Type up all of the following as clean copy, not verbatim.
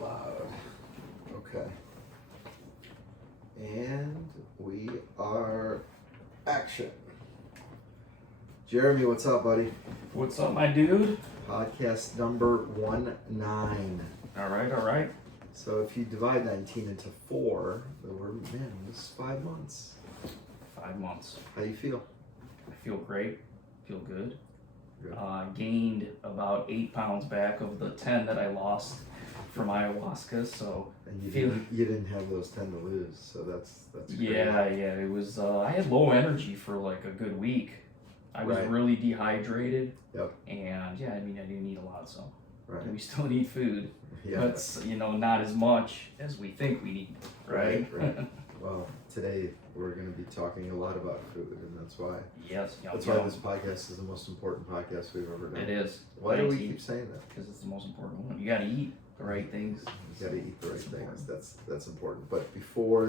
loud. Okay. And we are action. Jeremy, what's up, buddy? What's up, my dude? Podcast number 19. All right. So if you divide 19 into 4, this is 5 months. 5 months. How you feel? I feel great. Feel good. Good. Gained about 8 pounds back of the 10 that I lost from ayahuasca. So And you didn't have those 10 to lose, so that's great. yeah. It was. I had low energy for like a good week. I was really dehydrated. Yep. And yeah, I didn't eat a lot, so Right. we still need food. Yeah. But not as much as we think we need. Right. Well, today we're going to be talking a lot about food, and that's why. Yes. That's why this podcast is the most important podcast we've ever done. It is. Why do we keep saying that? Because it's the most important one. You got to eat the right things. You got to eat the right things. That's important. But before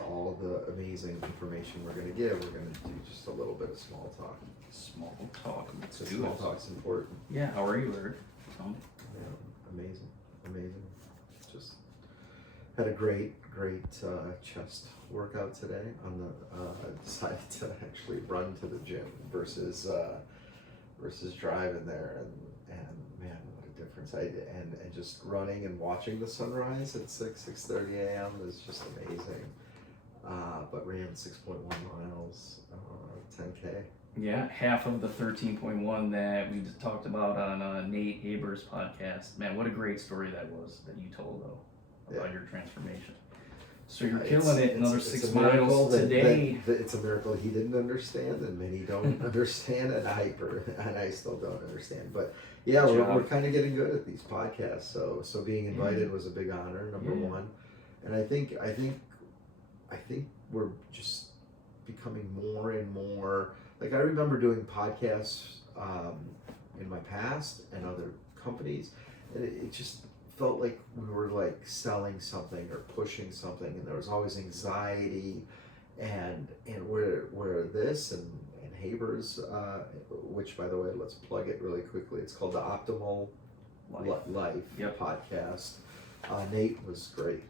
all the amazing information we're going to give, we're going to do just a little bit of small talk. Small talk. Let's do Small it. talk's important. Yeah. How are you, Eric? Yeah, amazing. Just had a great chest workout today. Decided to actually run to the gym versus driving there, and man, what a difference! And just running and watching the sunrise at 6:30 a.m. is just amazing. But ran 6.1 miles, 10K. Yeah, half of the 13.1 that we just talked about on Nate Haber's podcast. Man, what a great story that was that you told though about your transformation. So you're killing it. Another 6 miles today. It's a miracle he didn't understand, and many don't understand, and I still don't understand. But yeah, we're kind of getting good at these podcasts. So being invited was a big honor, number one, and I think we're just becoming more and more. Like I remember doing podcasts in my past and other companies, and it just felt like we were like selling something or pushing something, and there was always anxiety, and where this and Haber's, which by the way, let's plug it really quickly. It's called the Optimal Life podcast. Nate was great.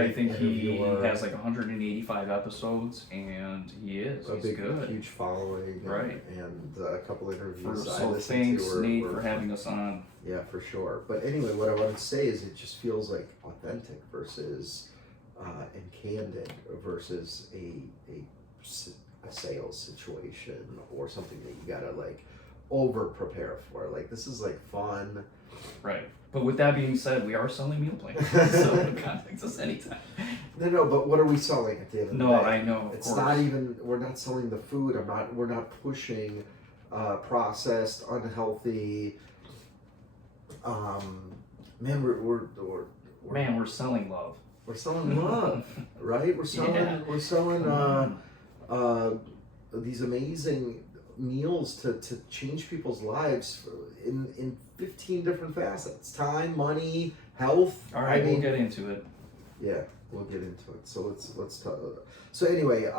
I think he has like 185 episodes, and he's good. Huge following, and a couple interviews. So thanks, Nate, for having us on. Yeah, for sure. But anyway, what I want to say is it just feels like authentic versus and candid versus a sales situation or something that you gotta like over prepare for. Like this is like fun. Right. But with that being said, we are selling meal plans, so contact us anytime. No, but what are we selling at the end of the day? No, I know. It's not even, we're not selling the food. We're not pushing processed, unhealthy. We're selling love. We're selling love, right? We're selling these amazing meals to change people's lives in 15 different facets: time, money, health. All right, we'll get into it. Yeah, we'll get into it. So let's talk. So anyway,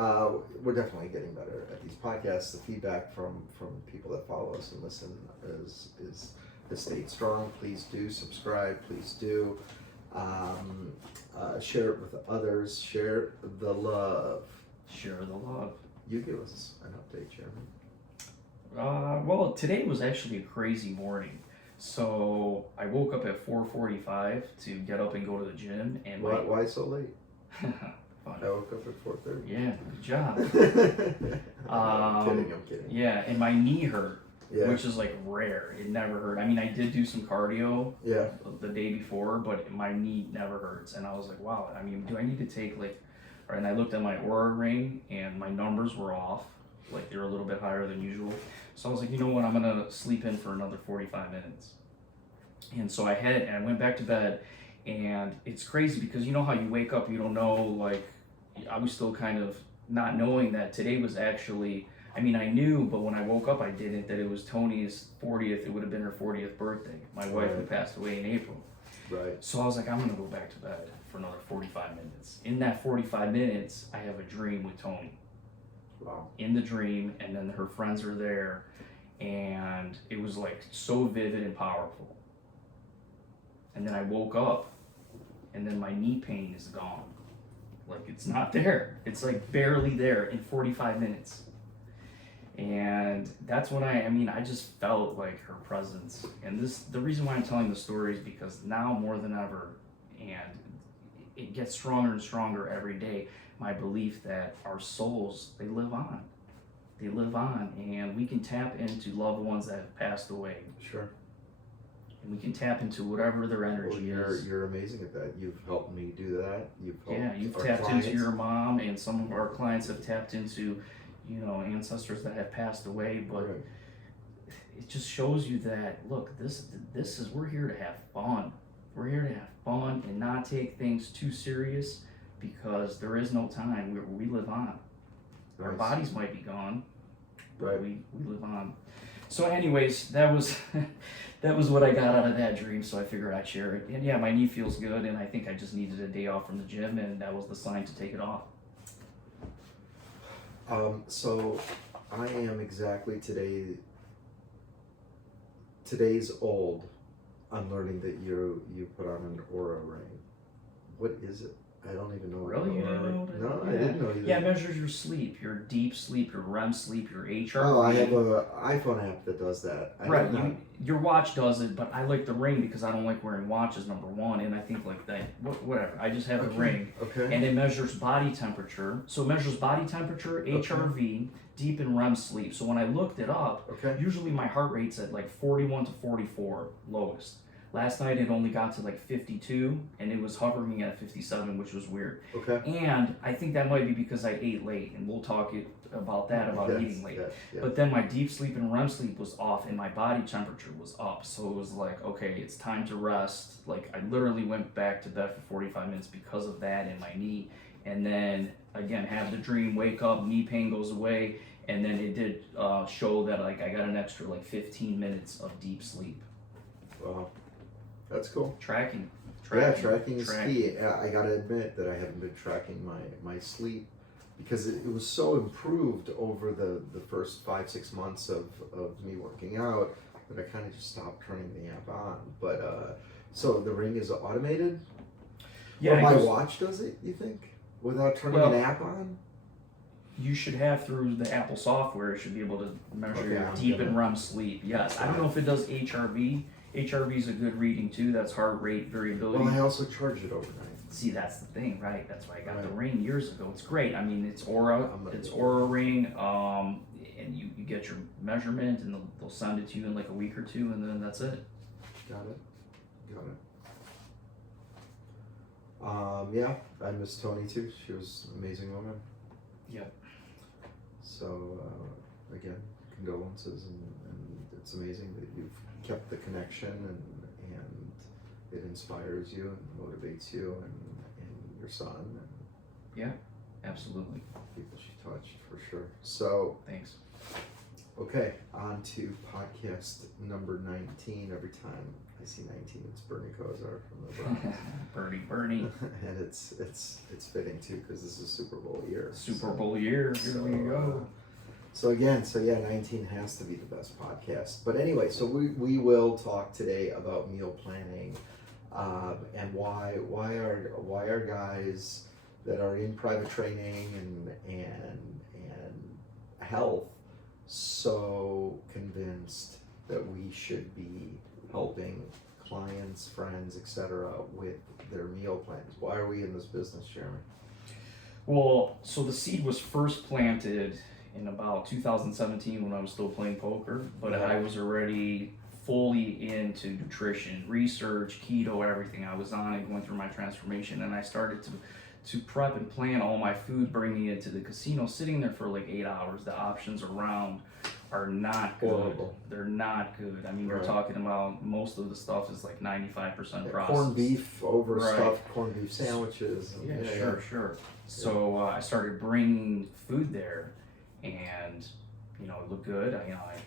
we're definitely getting better at these podcasts. The feedback from people that follow us and listen has stayed strong. Please do subscribe. Please do share it with others. Share the love. Share the love. You give us an update, Jeremy. Well, today was actually a crazy morning. So I woke up at 4:45 to get up and go to the gym. And why so late? Fun. I woke up at 4:30. Yeah, good job. I'm kidding. Yeah, and my knee hurt, Yeah. which is like rare. It never hurt. I did do some cardio the day before, but my knee never hurts. And I was like, wow, do I need to take and I looked at my Aura ring and my numbers were off. Like they're a little bit higher than usual. So I was like, you know what, I'm gonna sleep in for another 45 minutes. And so I went back to bed, and it's crazy because you know how you wake up, you don't know, like I was still kind of not knowing that today was actually, I knew, but when I woke up I didn't, that it was Tony's 40th, it would have been her 40th birthday, my wife who passed away in April. Right. So I was like, I'm gonna go back to bed for another 45 minutes. In that 45 minutes, I have a dream with Tony. Wow. In the dream, and then her friends are there, and it was like so vivid and powerful. And then I woke up, and then my knee pain is gone. Like, it's not there. It's like barely there in 45 minutes. And that's when I just felt like her presence. And the reason why I'm telling the story is because now more than ever, and it gets stronger and stronger every day, my belief that our souls, they live on. They live on, and we can tap into loved ones that have passed away. Sure. And we can tap into whatever their energy is. You're amazing at that. You've helped me do that. You've tapped into your mom, and some of our clients have tapped into, ancestors that have passed away. But right. It just shows you that, look, we're here to have fun. We're here to have fun and not take things too serious, because there is no time. We live on. Our bodies might be gone, but right. we live on. So anyways, that was what I got out of that dream, so I figured I'd share it. And yeah, my knee feels good, and I think I just needed a day off from the gym, and that was the sign to take it off. So I am exactly today's old on learning that you put on an aura ring. What is it? I don't even know. Really? You didn't know that? No, I didn't know either. Yeah, it measures your sleep, your deep sleep, your REM sleep, your HRV. Oh, I have an iPhone app that does that. Right, your watch does it, but I like the ring because I don't like wearing watches, number one, and I think like that, whatever. I just have the ring, okay. And it measures body temperature. So it measures body temperature, HRV, deep and REM sleep. So when I looked it up, usually my heart rate's at like 41 to 44 lowest. Last night it only got to like 52, and it was hovering at 57, which was weird. Okay. And I think that might be because I ate late, and we'll talk about eating late. Yes. But then my deep sleep and REM sleep was off, and my body temperature was up. So it was like, okay, it's time to rest. Like, I literally went back to bed for 45 minutes because of that and my knee. And then again, have the dream, wake up, knee pain goes away, and then it did show that like I got an extra like 15 minutes of deep sleep. Wow. That's cool. Tracking is key. I gotta admit that I haven't been tracking my sleep because it was so improved over the first 5-6 months of me working out that I kind of just stopped turning the app on. But so the ring is automated? Yeah. Or my watch does it, you think? Without turning an app on? You should have, through the Apple software, it should be able to measure your deep and REM sleep. Yes. I don't know if it does HRV. HRV is a good reading too. That's heart rate variability. Well, I also charge it overnight. See, that's the thing, right? That's why I got the ring years ago. It's great. I mean, it's Aura ring, and you get your measurement, and they'll send it to you in like a week or two, and then that's it. Got it. Yeah, I miss Tony too. She was an amazing woman. Yeah. So again, condolences, and it's amazing that you've kept the connection, and it inspires you and motivates you and your son and yeah, absolutely, people she touched for sure. So thanks. Okay, on to podcast number 19. Every time I see 19, it's Bernie Kosar from the Browns. Bernie. And it's fitting too, because this is Super Bowl year. Super Bowl year. Here we go. So 19 has to be the best podcast. But anyway, so we will talk today about meal planning, and why are guys that are in private training and health so convinced that we should be helping clients, friends, etc. with their meal plans. Why are we in this business, Jeremy? Well, so the seed was first planted in about 2017 when I was still playing poker, but I was already fully into nutrition, research, keto, everything. I was on it, going through my transformation, and I started to prep and plan all my food, bringing it to the casino, sitting there for like 8 hours. The options around are not good. Horrible. They're not good. I mean, you're talking about most of the stuff is like 95% processed. Corned beef, overstuffed corned beef sandwiches. Sure. So I started bringing food there, and it looked good. I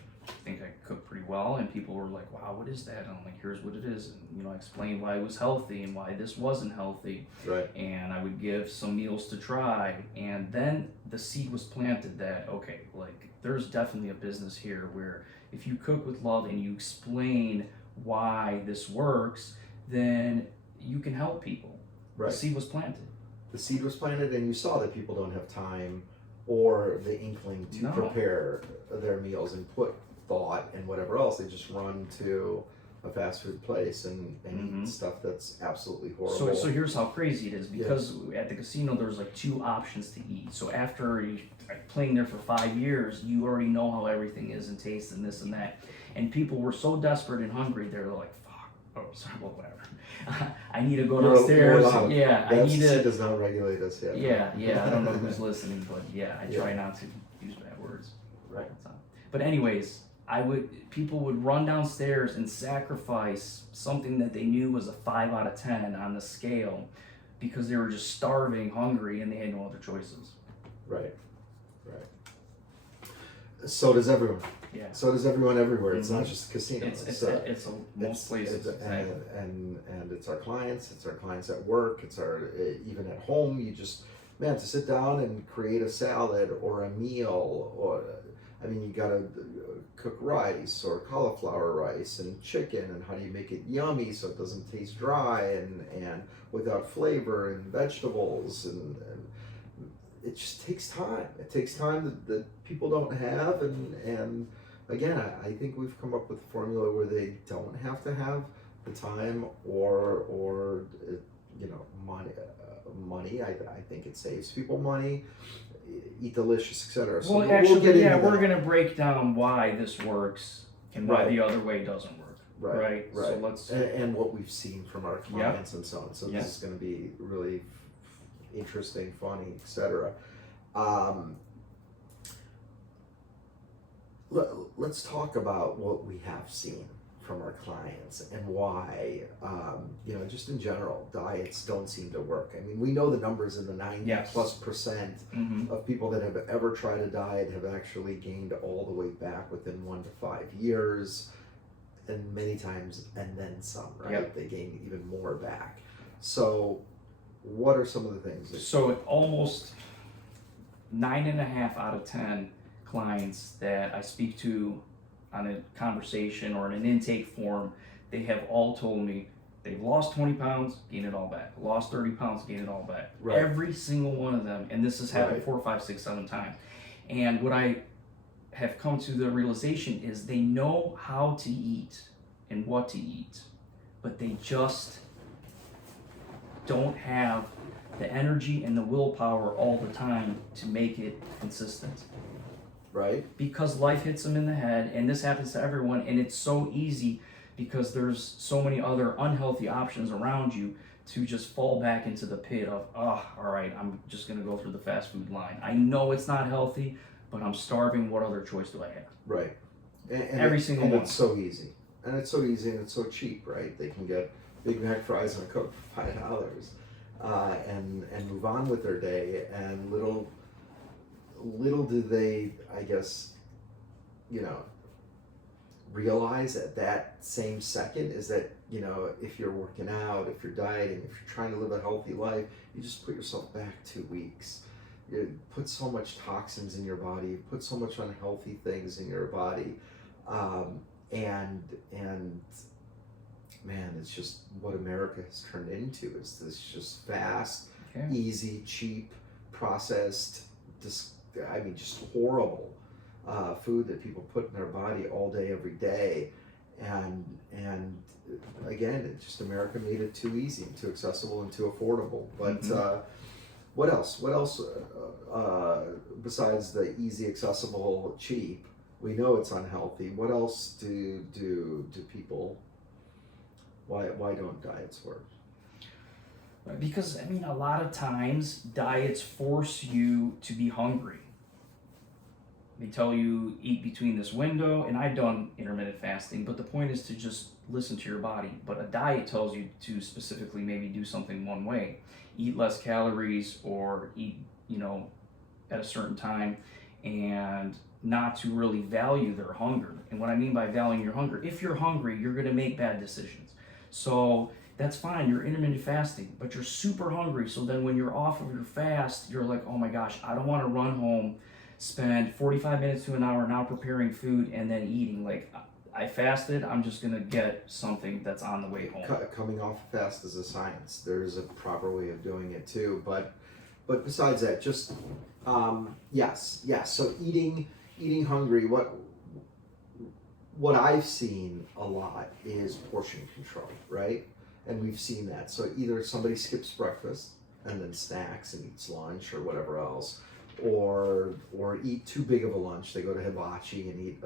think I cooked pretty well, and people were like, wow, what is that? And I'm like, here's what it is. And I explained why it was healthy and why this wasn't healthy. Right. And I would give some meals to try, and then the seed was planted that, okay, like there's definitely a business here where if you cook with love and you explain why this works, then you can help people. Right. The seed was planted. The seed was planted, and you saw that people don't have time or the inkling to prepare their meals and put thought and whatever else. They just run to a fast food place and eat stuff that's absolutely horrible. So here's how crazy it is, because at the casino there's like 2 options to eat. So after playing there for 5 years, you already know how everything is and tastes and this and that. And people were so desperate and hungry, they're like, fuck, oh, sorry, well, whatever. I need to go downstairs. Yeah, I need to. It does not regulate us yet. Yeah, I don't know who's listening, but yeah, I try not to use bad words. Right. But anyways, people would run downstairs and sacrifice something that they knew was a 5 out of 10 on the scale because they were just starving, hungry, and they had no other choices. Right. So does everyone. Yeah. So does everyone everywhere. It's not just casinos. It's most places. And it's our clients. It's our clients at work. It's our even at home. You just to sit down and create a salad or a meal, or I mean, you gotta cook rice or cauliflower rice and chicken, and how do you make it yummy so it doesn't taste dry and without flavor, and vegetables and it just takes time. It takes time that people don't have, and again, I think we've come up with a formula where they don't have to have the time or money. I think it saves people money. Eat delicious, etc. So well, actually, we're gonna break down why this works and why the other way doesn't work. Right. So let's and what we've seen from our clients and so on. So this is going to be really interesting, funny, etc. Let's talk about what we have seen from our clients and why, just in general, diets don't seem to work. I mean, we know the numbers in the 90+% of people that have ever tried a diet have actually gained all the way back within 1 to 5 years, and many times, and then some, right? Yep. They gain even more back. So what are some of the things? So almost 9.5 out of 10 clients that I speak to on a conversation or in an intake form, they have all told me they've lost 20 pounds, gained it all back. Lost 30 pounds, gained it all back. Right. Every single one of them. And this has happened 4, 5, 6, 7 times. And what I have come to the realization is they know how to eat and what to eat, but they just don't have the energy and the willpower all the time to make it consistent. Right. Because life hits them in the head, and this happens to everyone, and it's so easy because there's so many other unhealthy options around you to just fall back into the pit of, all right, I'm just going to go through the fast food line. I know it's not healthy, but I'm starving. What other choice do I have? Right. And every single one. It's so easy. And it's so easy and it's so cheap, right? They can get Big Mac fries and a Coke for $5 and move on with their day, and little do they, I guess, realize at that same second is that, if you're working out, if you're dieting, if you're trying to live a healthy life, you just put yourself back 2 weeks. You put so much toxins in your body, you put so much unhealthy things in your body, and man, it's just what America has turned into. Is this just fast, easy, cheap, processed, just horrible food that people put in their body all day, every day, and again, it just America made it too easy, and too accessible, and too affordable. But what else? What else besides the easy, accessible, cheap? We know it's unhealthy. What else do people? Why don't diets work? Because a lot of times diets force you to be hungry. They tell you eat between this window, and I've done intermittent fasting, but the point is to just listen to your body. But a diet tells you to specifically maybe do something one way, eat less calories, or eat at a certain time, and not to really value their hunger. And what I mean by valuing your hunger, if you're hungry, you're going to make bad decisions. So that's fine, you're intermittent fasting, but you're super hungry. So then when you're off of your fast, you're like, oh my gosh, I don't want to run home, spend 45 minutes to an hour now preparing food and then eating. Like, I fasted, I'm just gonna get something that's on the way home. Coming off a fast is a science. There's a proper way of doing it too. But besides that, just yes. So eating hungry. What I've seen a lot is portion control, right? And we've seen that. So either somebody skips breakfast and then snacks and eats lunch or whatever else, or eat too big of a lunch. They go to hibachi and eat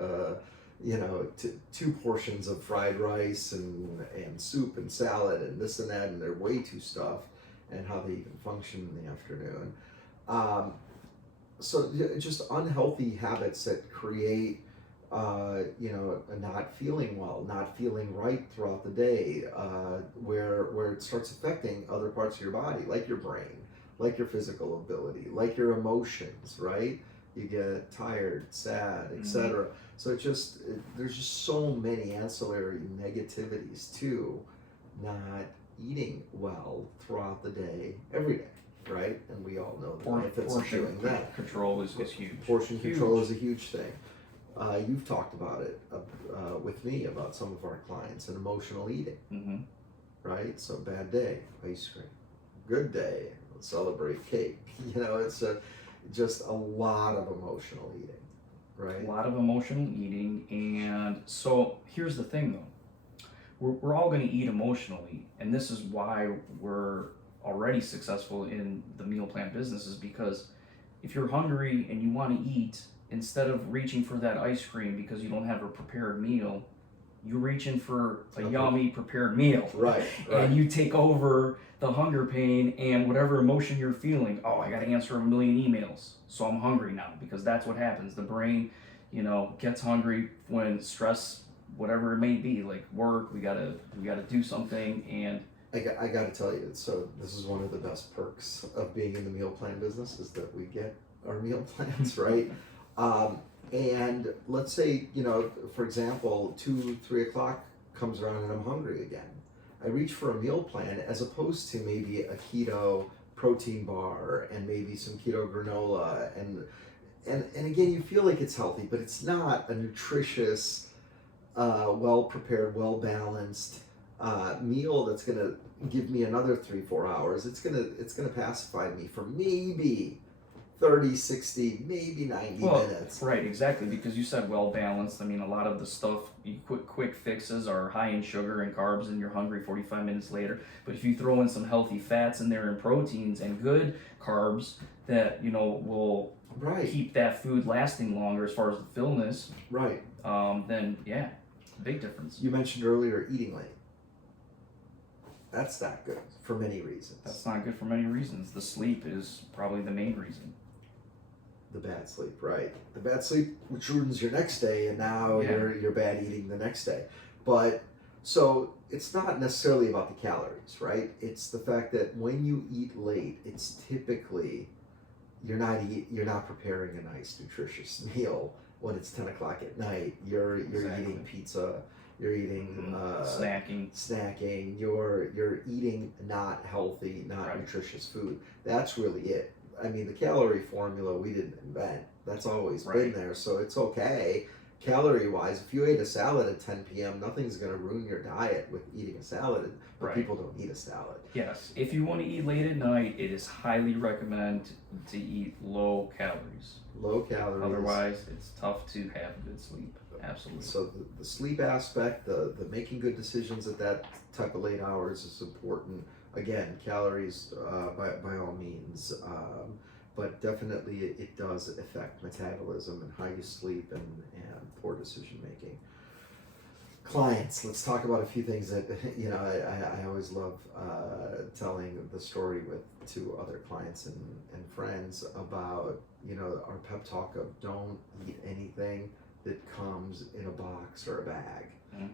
two portions of fried rice and soup and salad and this and that, and they're way too stuffed, and how they even function in the afternoon. So just unhealthy habits that create not feeling well, not feeling right throughout the day, where it starts affecting other parts of your body, like your brain, like your physical ability, like your emotions, right? You get tired, sad, etc. So there's just so many ancillary negativities to not eating well throughout the day, every day, right? And we all know the benefits of doing that. Control is huge. Portion control is a huge thing. You've talked about it with me about some of our clients and emotional eating, right? So bad day, ice cream. Good day, celebrate cake. It's just a lot of emotional eating, right? A lot of emotional eating, and so here's the thing though. We're all going to eat emotionally, and this is why we're already successful in the meal plan business, is because if you're hungry and you want to eat, instead of reaching for that ice cream because you don't have a prepared meal, you're reaching for a yummy prepared meal. Right. And you take over the hunger pain and whatever emotion you're feeling. Oh, I got to answer 1 million emails, so I'm hungry now, because that's what happens. The brain, gets hungry when stress, whatever it may be, like work, we gotta do something. And I got to tell you, so this is one of the best perks of being in the meal plan business, is that we get our meal plans, right? And let's say, for example, 2-3 o'clock comes around and I'm hungry again. I reach for a meal plan as opposed to maybe a keto protein bar and maybe some keto granola, and again, you feel like it's healthy, but it's not a nutritious, well prepared, well balanced meal that's gonna give me another 3-4 hours. It's gonna pacify me for maybe 30, 60, maybe 90 minutes. Right, exactly, because you said well balanced. I mean, a lot of the stuff, quick fixes are high in sugar and carbs, and you're hungry 45 minutes later. But if you throw in some healthy fats in there and proteins and good carbs that will keep that food lasting longer as far as the fullness, right? Then yeah, big difference. You mentioned earlier eating late. That's not good for many reasons. That's not good for many reasons. The sleep is probably the main reason. The bad sleep, right? The bad sleep, which ruins your next day, and now you're bad eating the next day. But so it's not necessarily about the calories, right? It's the fact that when you eat late, it's typically you're not preparing a nice nutritious meal when it's 10 o'clock at night. You're eating pizza. You're eating snacking. You're eating not healthy, not nutritious food. That's really it. I mean, the calorie formula we didn't invent. That's always been there, so it's okay. Calorie-wise, if you ate a salad at 10 p.m., nothing's going to ruin your diet with eating a salad, but people don't eat a salad. Yes. If you want to eat late at night, it is highly recommended to eat low calories. Low calories. Otherwise, it's tough to have good sleep. Absolutely. So the sleep aspect, the making good decisions at that type of late hours is important. Again, calories by all means, but definitely it does affect metabolism and how you sleep and poor decision making. Clients, let's talk about a few things that I always love telling the story to other clients and friends about our pep talk of don't eat anything that comes in a box or a bag.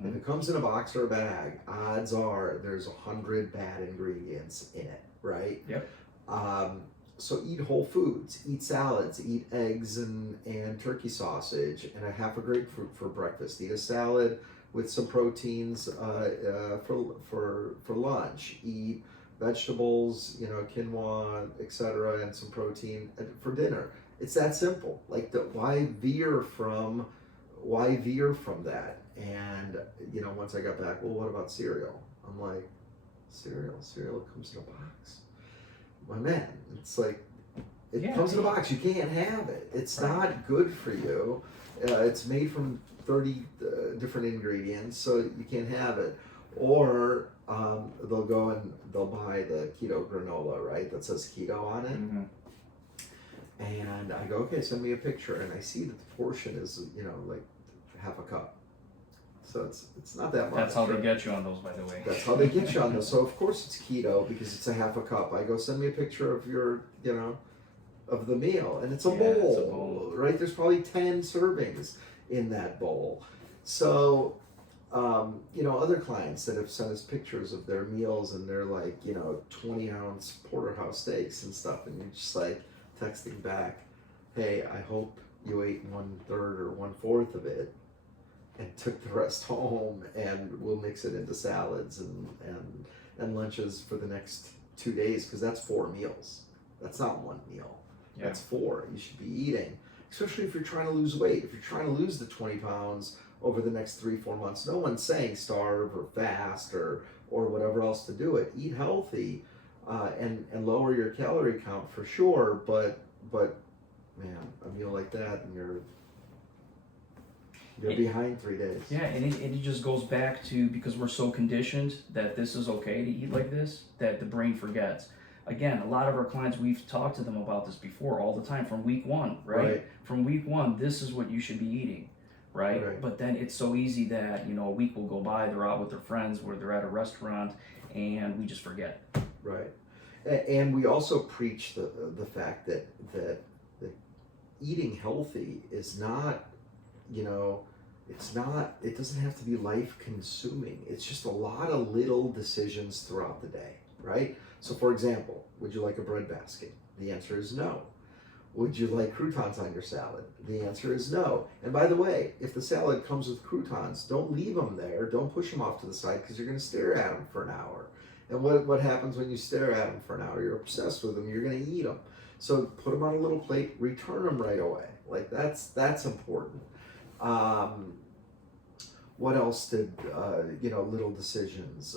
If it comes in a box or a bag, odds are there's 100 bad ingredients in it, right? Yep. So eat whole foods, eat salads, eat eggs and turkey sausage and a half a grapefruit for breakfast. Eat a salad with some proteins for lunch. Eat vegetables, quinoa, etc., and some protein for dinner. It's that simple. Like why veer from that? And once I got back, well, what about cereal? I'm like, cereal comes in a box. My man, it's like, it comes in a box. You can't have it. It's not good for you. It's made from 30 different ingredients, so you can't have it. Or they'll go and they'll buy the keto granola, right? That says keto on it. Mm-hmm. And I go, okay, send me a picture. And I see that the portion is, like half a cup. So it's not that much. That's how they get you on those, by the way. That's how they get you on those. So of course it's keto because it's a half a cup. I go, send me a picture of your, of the meal. And it's a bowl, it's a bowl, right? There's probably 10 servings in that bowl. So, other clients that have sent us pictures of their meals and they're like, 20-ounce porterhouse steaks and stuff. And you're just like texting back, hey, I hope you ate 1/3 or 1/4 of it and took the rest home, and we'll mix it into salads and lunches for the next 2 days, because that's 4 meals. That's not 1 meal. Yeah. That's 4 you should be eating, especially if you're trying to lose weight. If you're trying to lose the 20 pounds over the next 3-4 months, no one's saying starve or fast or whatever else to do it. Eat healthy and lower your calorie count for sure, but man, a meal like that and you're behind 3 days. Yeah, and it just goes back to, because we're so conditioned that this is okay to eat like this, that the brain forgets. Again, a lot of our clients, we've talked to them about this before all the time from week 1, right? From week 1, this is what you should be eating, right? But then it's so easy that, a week will go by, they're out with their friends, where they're at a restaurant, and we just forget. Right. And we also preach the fact that eating healthy is not, it doesn't have to be life consuming. It's just a lot of little decisions throughout the day, right? So for example, would you like a bread basket? The answer is no. Would you like croutons on your salad? The answer is no. And by the way, if the salad comes with croutons, don't leave them there. Don't push them off to the side, because you're going to stare at them for an hour. And what happens when you stare at them for an hour? You're obsessed with them. You're going to eat them. So put them on a little plate, return them right away. Like that's important. What else did, little decisions.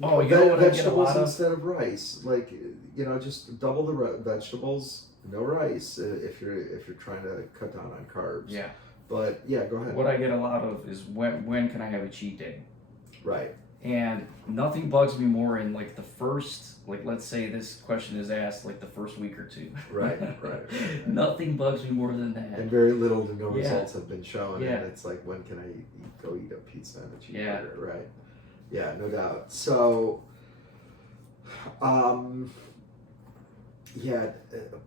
Vegetables instead of rice. Like, just double the vegetables, no rice if you're trying to cut down on carbs. Yeah. But yeah, go ahead. What I get a lot of is when can I have a cheat day? Right. And nothing bugs me more in like the first, like let's say this question is asked like the first week or 2. Right. Nothing bugs me more than that. And very little to no results have been shown. Yeah. And it's like, when can I go eat a pizza and a cheeseburger? Right. Yeah, no doubt. So,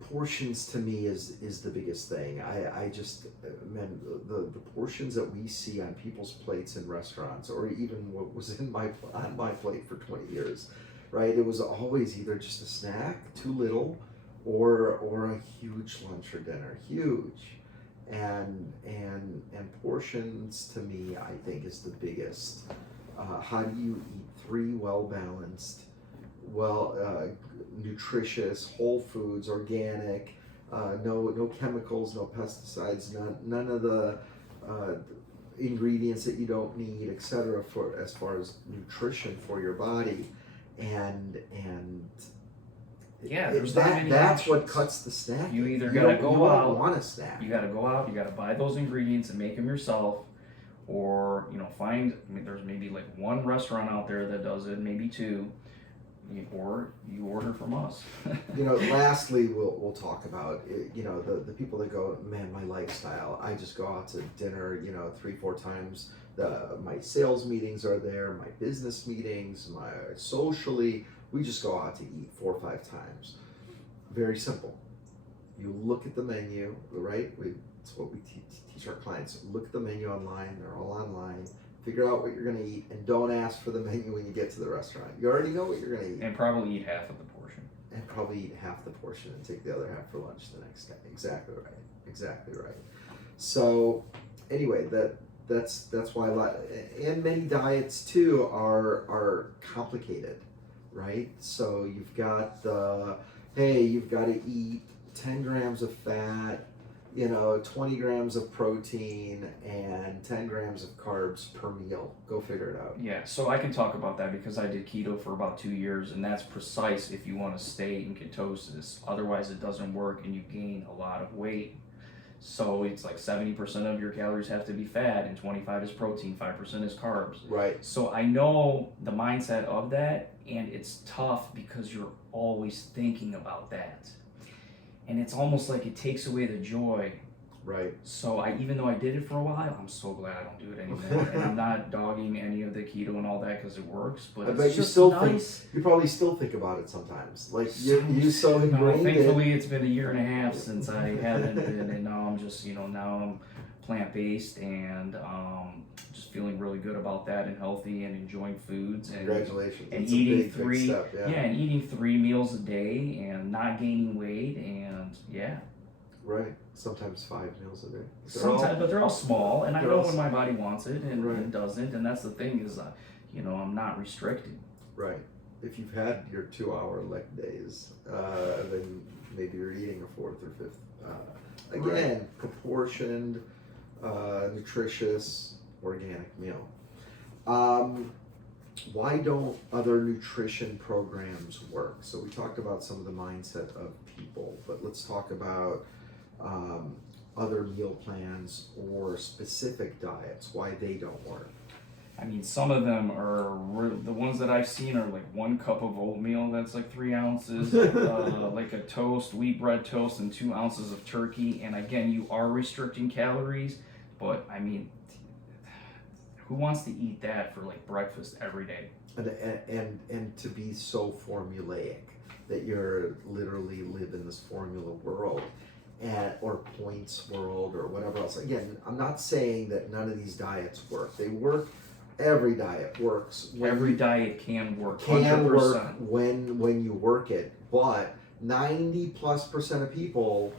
portions to me is the biggest thing. I just, man, the portions that we see on people's plates in restaurants, or even what was on my plate for 20 years, right? It was always either just a snack, too little, or a huge lunch or dinner, huge. And portions to me, I think, is the biggest. How do you eat 3 well-balanced, nutritious, whole foods, organic, no chemicals, no pesticides, none of the ingredients that you don't need, etc. for as far as nutrition for your body, and that's what cuts the snack. You either gotta go out. You want a snack. You gotta go out. You gotta buy those ingredients and make them yourself, or find. There's maybe like 1 restaurant out there that does it, maybe 2. Or you order from us. Lastly, we'll talk about the people that go, man, my lifestyle, I just go out to dinner 3-4 times. My sales meetings are there, my business meetings, my socially, we just go out to eat 4 or 5 times. Very simple. You look at the menu, right? It's what we teach our clients. Look at the menu online. They're all online. Figure out what you're going to eat, and don't ask for the menu when you get to the restaurant. You already know what you're going to eat. And probably eat half of the portion. And probably eat half the portion and take the other half for lunch the next day. Exactly right. So anyway, that's why and many diets too are complicated, right? So you've got you've got to eat 10 grams of fat, 20 grams of protein and 10 grams of carbs per meal. Go figure it out. Yeah, so I can talk about that because I did keto for about 2 years, and that's precise if you want to stay in ketosis. Otherwise, it doesn't work and you gain a lot of weight. So it's like 70% of your calories have to be fat, and 25 is protein, 5% is carbs. Right. So I know the mindset of that, and it's tough because you're always thinking about that. And it's almost like it takes away the joy. Right. So even though I did it for a while, I'm so glad I don't do it anymore. And I'm not dogging any of the keto and all that because it works, but it's just nice. You probably still think about it sometimes. Like you so ingrained thankfully, it's been 1.5 years since I haven't been, and now I'm just now I'm plant-based and just feeling really good about that and healthy and enjoying foods and congratulations. And it's eating a big step, and eating 3 meals a day and not gaining weight and right. Sometimes 5 meals a day. But they're all small, and I know when my body wants it and it doesn't, and that's the thing is, I'm not restricted. Right. If you've had your 2-hour leg days, then maybe you're eating a 4th or 5th. Again, proportioned, nutritious, organic meal. Why don't other nutrition programs work? So we talked about some of the mindset of people, but let's talk about other meal plans or specific diets, why they don't work. I mean, some of them are, the ones that I've seen are like 1 cup of oatmeal, that's like 3 ounces, like a toast, wheat bread toast, and 2 ounces of turkey. And again, you are restricting calories, but I mean, who wants to eat that for like breakfast every day? And to be so formulaic that you're literally live in this formula world. Or points world or whatever else. Again, I'm not saying that none of these diets work. They work. Every diet works. Every diet can work. 100%. Can work when you work it, but 90+% of people.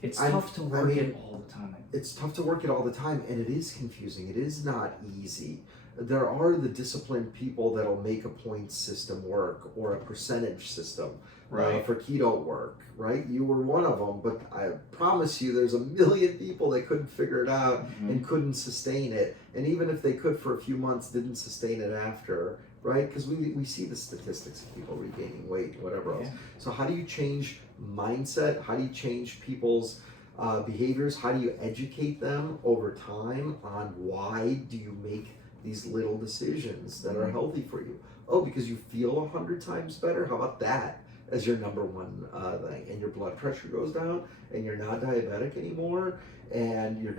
It's tough to work it all the time. It's tough to work it all the time, and it is confusing. It is not easy. There are the disciplined people that'll make a point system work or a percentage system for keto work, right? You were one of them, but I promise you there's a million people that couldn't figure it out and couldn't sustain it. And even if they could for a few months, didn't sustain it after, right? Because we see the statistics of people regaining weight and whatever else. So how do you change mindset? How do you change people's behaviors? How do you educate them over time on why do you make these little decisions that are healthy for you? Oh, because you feel 100 times better? How about that as your number one thing? And your blood pressure goes down and you're not diabetic anymore, and you're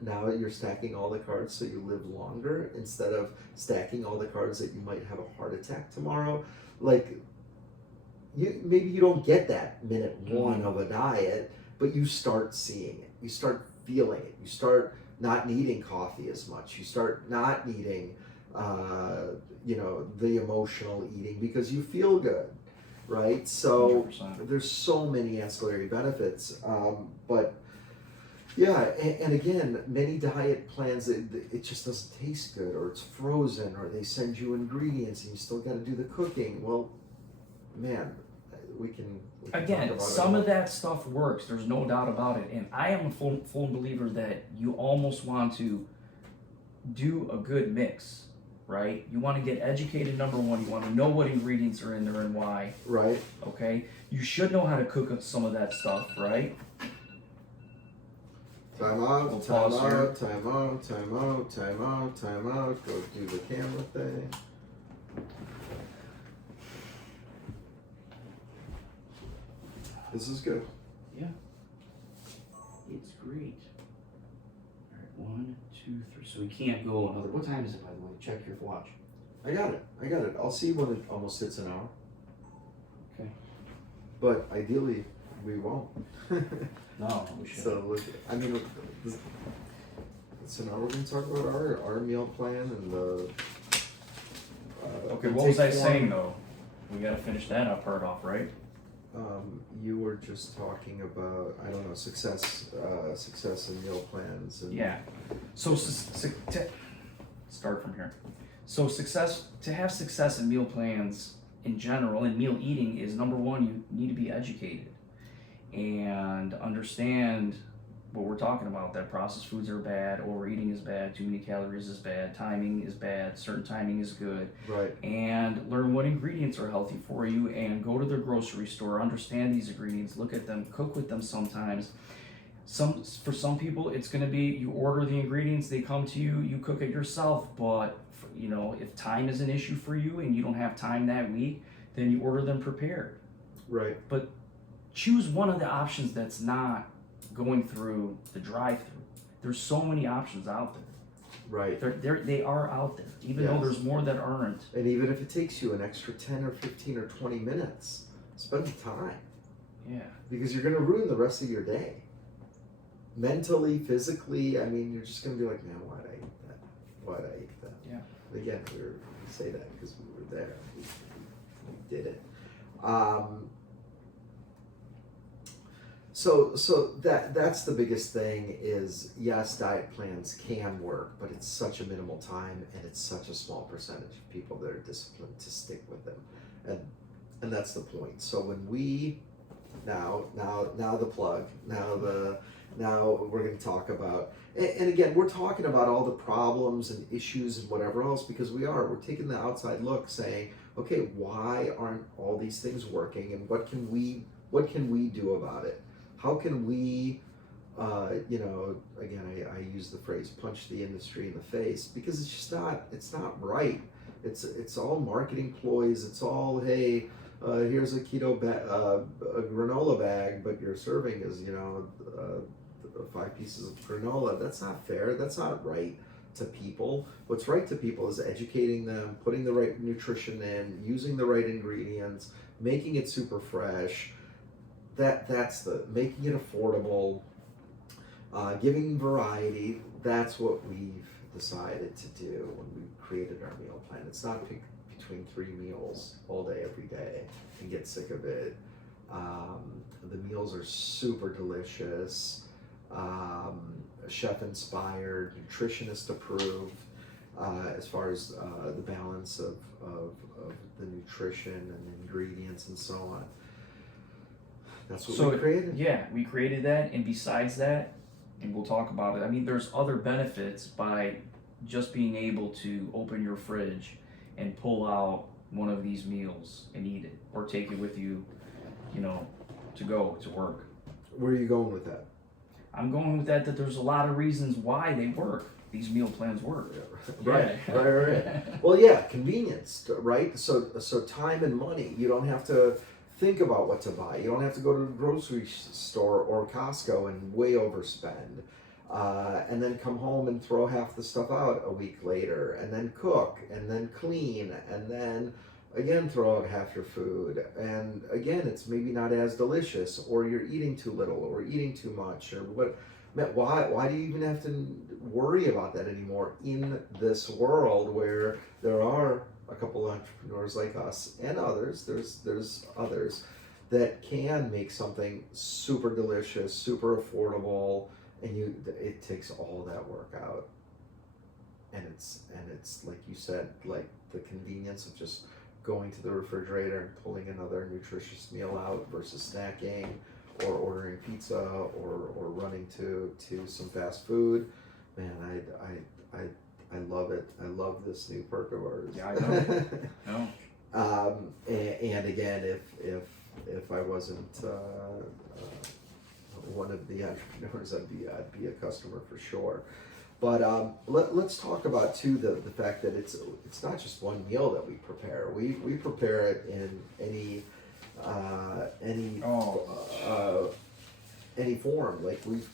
now you're stacking all the carbs so you live longer instead of stacking all the carbs that you might have a heart attack tomorrow. Like, maybe you don't get that minute 1 of a diet, but you start seeing it. You start feeling it. You start not needing coffee as much. You start not needing, the emotional eating because you feel good, right? So 100%. There's so many ancillary benefits, but yeah, and again, many diet plans, it just doesn't taste good, or it's frozen, or they send you ingredients and you still got to do the cooking. Well, man, we can again, some of that stuff works. There's no doubt about it. And I am a full believer that you almost want to do a good mix, right? You want to get educated, number one. You want to know what ingredients are in there and why. Right. Okay? You should know how to cook up some of that stuff, right? Time out, time out, time out, time out, time out, time out. Go do the camera thing. This is good. Yeah. It's great. All right, 1, 2, 3. So we can't go another. What time is it, by the way? Check your watch. I got it. I'll see when it almost hits an hour. Okay. But ideally, we won't. No, we should. So, I mean, so now we're going to talk about our meal plan and the. Okay, what was I saying though? We got to finish that part off, right? You were just talking about, I don't know, success in meal plans. And yeah. So start from here. So to have success in meal plans in general, in meal eating, is number one, you need to be educated and understand what we're talking about, that processed foods are bad, overeating is bad, too many calories is bad, timing is bad, certain timing is good. Right. And learn what ingredients are healthy for you, and go to the grocery store, understand these ingredients, look at them, cook with them sometimes. For some people, it's going to be you order the ingredients, they come to you, you cook it yourself. But you know, if time is an issue for you and you don't have time that week, then you order them prepared. Right. But choose one of the options that's not going through the drive-through. There's so many options out there. Right. They are out there, even though there's more that aren't. And even if it takes you an extra 10 or 15 or 20 minutes, spend the time. Yeah. Because you're going to ruin the rest of your day. Mentally, physically, I mean, you're just going to be like, man, why'd I eat that? Why'd I eat that? Yeah. But again, we say that because we were there. We did it. So that's the biggest thing is, yes, diet plans can work, but it's such a minimal time and it's such a small percentage of people that are disciplined to stick with them. And that's the point. So when we, now the plug, now we're going to talk about, and again, we're talking about all the problems and issues and whatever else, because we're taking the outside look saying, okay, why aren't all these things working, and what can we do about it? How can we, again, I use the phrase punch the industry in the face, because it's just it's not right. It's all marketing ploys. It's all, hey, here's a keto a granola bag, but your serving is, 5 pieces of granola. That's not fair. That's not right to people. What's right to people is educating them, putting the right nutrition in, using the right ingredients, making it super fresh. That's making it affordable, giving variety. That's what we've decided to do when we created our meal plan. It's not pick between 3 meals all day, every day, and get sick of it. The meals are super delicious, chef inspired, nutritionist approved, as far as the balance of the nutrition and the ingredients and so on. That's what we created. Yeah, we created that, and besides that, and we'll talk about it, I mean, there's other benefits by just being able to open your fridge and pull out one of these meals and eat it, or take it with you, to go to work. Where are you going with that? I'm going with that there's a lot of reasons why they work. These meal plans work. Right. Well, yeah, convenience, right? So time and money. You don't have to think about what to buy. You don't have to go to the grocery store or Costco and way overspend, and then come home and throw half the stuff out a week later, and then cook, and then clean, and then again throw out half your food, and again it's maybe not as delicious, or you're eating too little, or eating too much, or what. Why do you even have to worry about that anymore in this world where there are a couple of entrepreneurs like us and others, there's others that can make something super delicious, super affordable, and it takes all that work out, and it's like you said, like the convenience of just going to the refrigerator and pulling another nutritious meal out versus snacking or ordering pizza or running to some fast food. Man, I love it. I love this new perk of ours. Yeah, I know. And again, if I wasn't one of the entrepreneurs, I'd be a customer for sure. But let's talk about too the fact that it's not just one meal that we prepare. We prepare it in any form. Like we've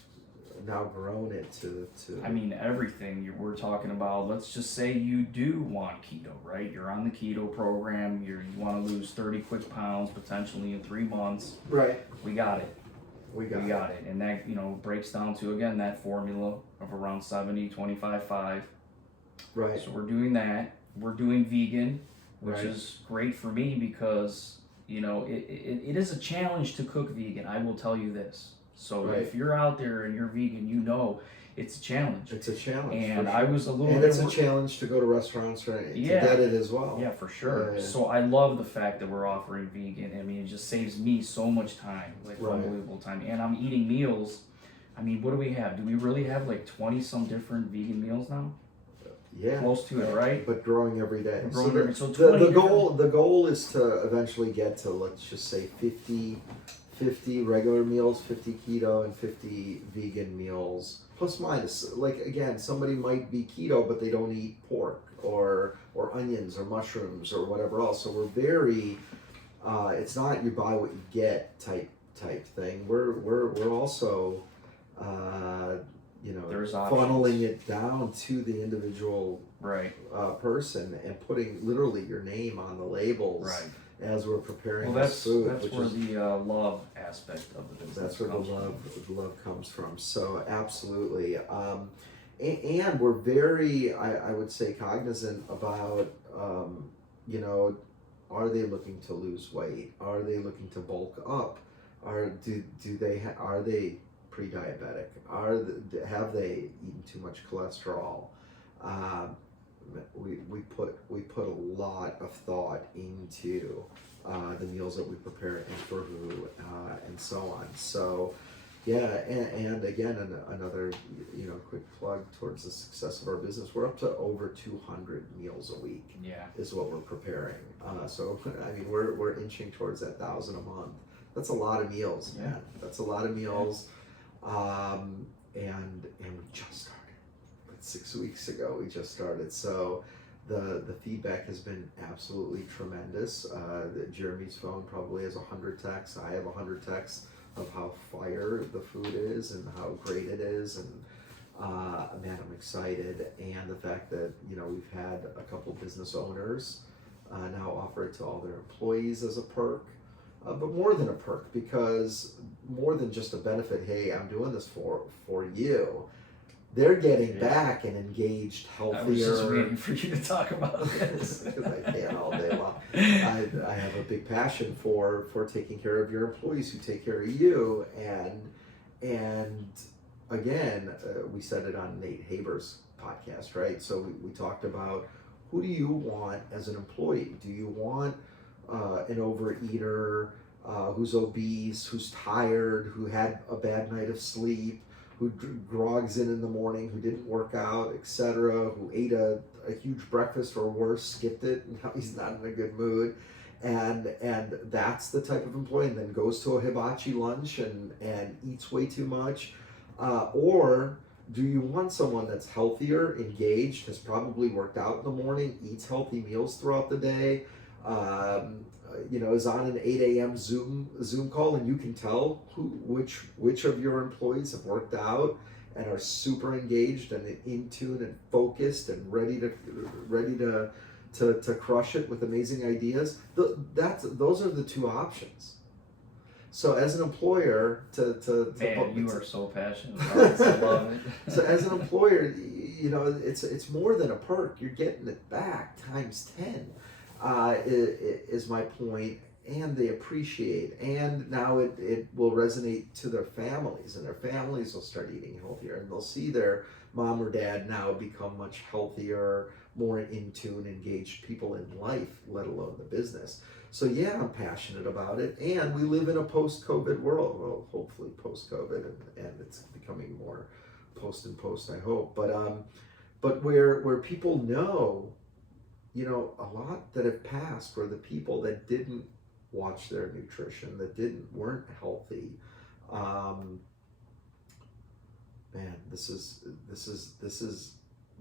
now grown it to I mean, everything we're talking about. Let's just say you do want keto, right? You're on the keto program. You want to lose 30 quick pounds potentially in 3 months. Right. We got it. We got it. And that breaks down to, again, that formula of around 70, 25, 5. Right. So we're doing that. We're doing vegan, which Right. is great for me because it is a challenge to cook vegan. I will tell you this. So Right. if you're out there and you're vegan, it's a challenge. It's a challenge. And I was a little and bit... it's a challenge to go to restaurants to Yeah. get it as well. Yeah, for sure. Yeah. So I love the fact that we're offering vegan. I mean, it just saves me so much time, like Right. unbelievable time. And I'm eating meals I mean, what do we have? Do we really have like 20 some different vegan meals now? Yeah, Close to it, right? but growing every day. So The goal is to eventually get to, let's just say, 50 regular meals, 50 keto, and 50 vegan meals, plus minus. Like, again, somebody might be keto, but they don't eat pork or onions or mushrooms or whatever else. So we're very, it's not you buy what you get type thing. We're also, There's funneling it down to the individual person and putting literally your name on the labels as we're preparing this food. That's where the love aspect of the business that's where comes the love comes from. So absolutely, and we're very, I would say, cognizant about, are they looking to lose weight? Are they looking to bulk up? Are they pre-diabetic? Have they eaten too much cholesterol? We put a lot of thought into the meals that we prepare and for who and so on. So yeah, and again, another quick plug towards the success of our business. We're up to over 200 meals a week. Yeah, is what we're preparing. So I mean, we're inching towards that 1,000 a month. That's a lot of meals, man. That's a lot of meals. And we just started. But 6 weeks ago, we just started. So the feedback has been absolutely tremendous. Jeremy's phone probably has 100 texts. I have 100 texts of how fire the food is and how great it is. And man, I'm excited. And the fact that we've had a couple business owners now offer it to all their employees as a perk. But more than a perk, because more than just a benefit, hey, I'm doing this for you. They're getting back and engaged, healthier. I was just waiting for you to talk about this. Because I can all day long. I have a big passion for taking care of your employees who take care of you. And again, we said it on Nate Haber's podcast, right? So we talked about, who do you want as an employee? Do you want an overeater who's obese, who's tired, who had a bad night of sleep, who grogs in the morning, who didn't work out, etc., who ate a huge breakfast or worse, skipped it, and now he's not in a good mood, and that's the type of employee, and then goes to a hibachi lunch and eats way too much, or do you want someone that's healthier, engaged, has probably worked out in the morning, eats healthy meals throughout the day, is on an 8 a.m. Zoom call, and you can tell which of your employees have worked out and are super engaged and in tune and focused and ready to crush it with amazing ideas. Those are the two options. So as an employer, you are so passionate about this. I love it. So as an employer, it's more than a perk. You're getting it back times 10. Is my point, and they appreciate, and now it will resonate to their families, and their families will start eating healthier, and they'll see their mom or dad now become much healthier, more in tune, engaged people in life, let alone the business. So yeah, I'm passionate about it, and we live in a post-COVID world. Well, hopefully post-COVID, and it's becoming more post and post, I hope. But where people know, a lot that have passed were the people that didn't watch their nutrition, that weren't healthy. Man, this is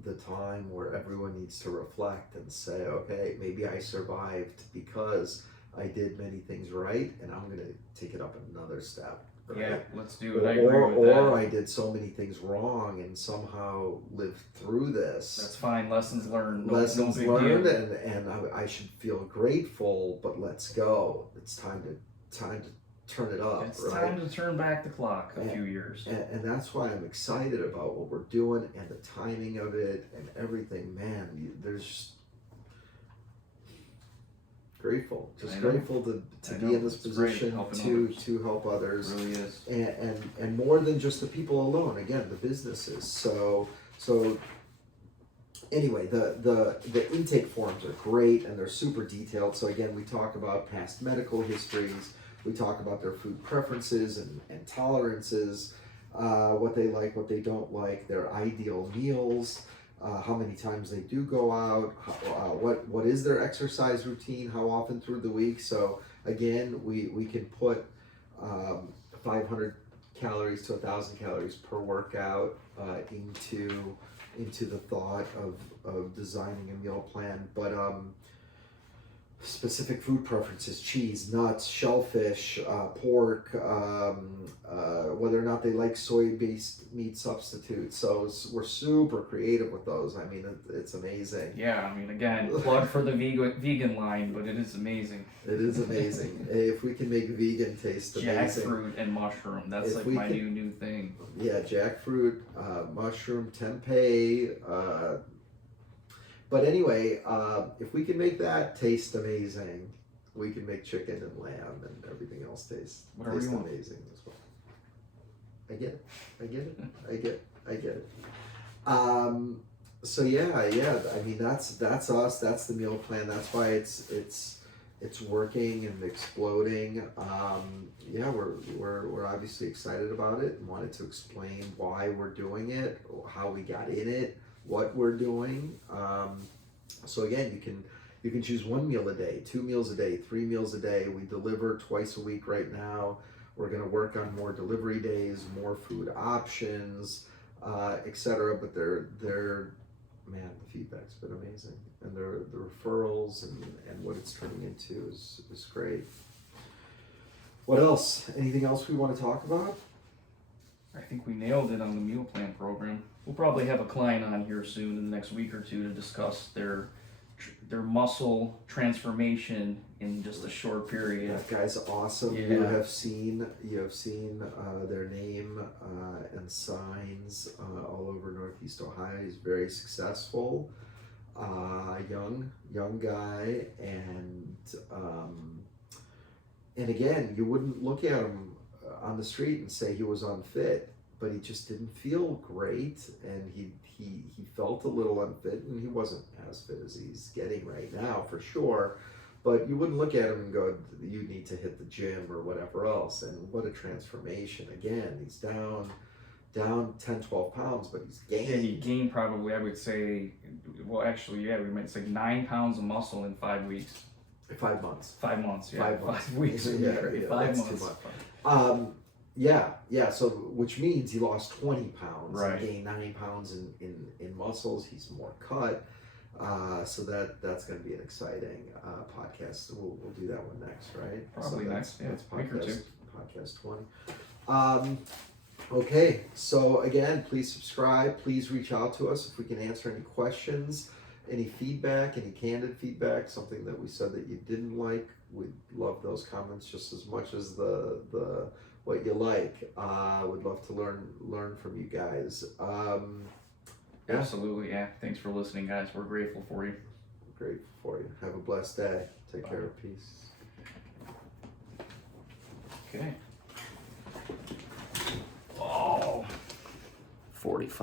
the time where everyone needs to reflect and say, okay, maybe I survived because I did many things right, and I'm going to take it up another step. Right? Yeah, let's do it. I agree with that. Or I did so many things wrong and somehow lived through this. That's fine. Lessons learned. Lessons learned, and I should feel grateful. But let's go. It's time to turn it up. It's time to turn back the clock a few years. And that's why I'm excited about what we're doing and the timing of it and everything. Man, there's grateful, grateful to be in this position to help others. It really is. And more than just the people alone, again, the businesses. So anyway, the intake forms are great, and they're super detailed. So again, we talk about past medical histories, we talk about their food preferences and tolerances, what they like, what they don't like, their ideal meals, how many times they do go out, what is their exercise routine, how often through the week. So again, we can put 500 calories to 1,000 calories per workout into the thought of designing a meal plan. But specific food preferences, cheese, nuts, shellfish, pork, whether or not they like soy-based meat substitutes. So we're super creative with those. I mean, it's amazing. Yeah, I mean, again, plug for the vegan line, but it is amazing. It is amazing. If we can make vegan taste amazing. Jackfruit and mushroom, that's like my new thing. Yeah, jackfruit, mushroom, tempeh, but anyway, if we can make that taste amazing, we can make chicken and lamb and everything else taste amazing as well. I get it. So yeah. I mean, that's us. That's the meal plan. That's why it's working and exploding. Yeah, we're obviously excited about it and wanted to explain why we're doing it, how we got in it, what we're doing. So again, you can choose 1 meal a day, 2 meals a day, 3 meals a day. We deliver twice a week right now. We're going to work on more delivery days, more food options, etc. But they're man, the feedback's been amazing, and the referrals and what it's turning into is great. What else? Anything else we want to talk about? I think we nailed it on the meal plan program. We'll probably have a client on here soon in the next week or two to discuss their muscle transformation in just a short period. That guy's awesome. Yeah. You have seen their name and signs all over Northeast Ohio. He's very successful, young guy, and again, you wouldn't look at him on the street and say he was unfit, but he just didn't feel great, and he felt a little unfit, and he wasn't as fit as he's getting right now for sure, but you wouldn't look at him and go, you need to hit the gym or whatever else. And what a transformation. Again, he's down 10-12 pounds, but he's gained. Yeah, he gained probably, I would say, well, actually, yeah, it's like 9 pounds of muscle in 5 weeks. 5 months. 5 months, yeah. 5 months. 5 weeks. Yeah, 5 that's months. Too much. Yeah. So, which means he lost 20 pounds, right, and gained 9 pounds in muscles. He's more cut. So that's going to be an exciting podcast. We'll do that one next, right? Probably next. Yeah, that's week or two. Podcast 20. Okay. So again, please subscribe. Please reach out to us if we can answer any questions, any feedback, any candid feedback, something that we said that you didn't like. We'd love those comments just as much as the what you like. Would love to learn from you guys. Yeah. Absolutely, yeah. Thanks for listening, guys. We're grateful for you. Grateful for you. Have a blessed day. Take care. Peace. Okay. Oh. 45.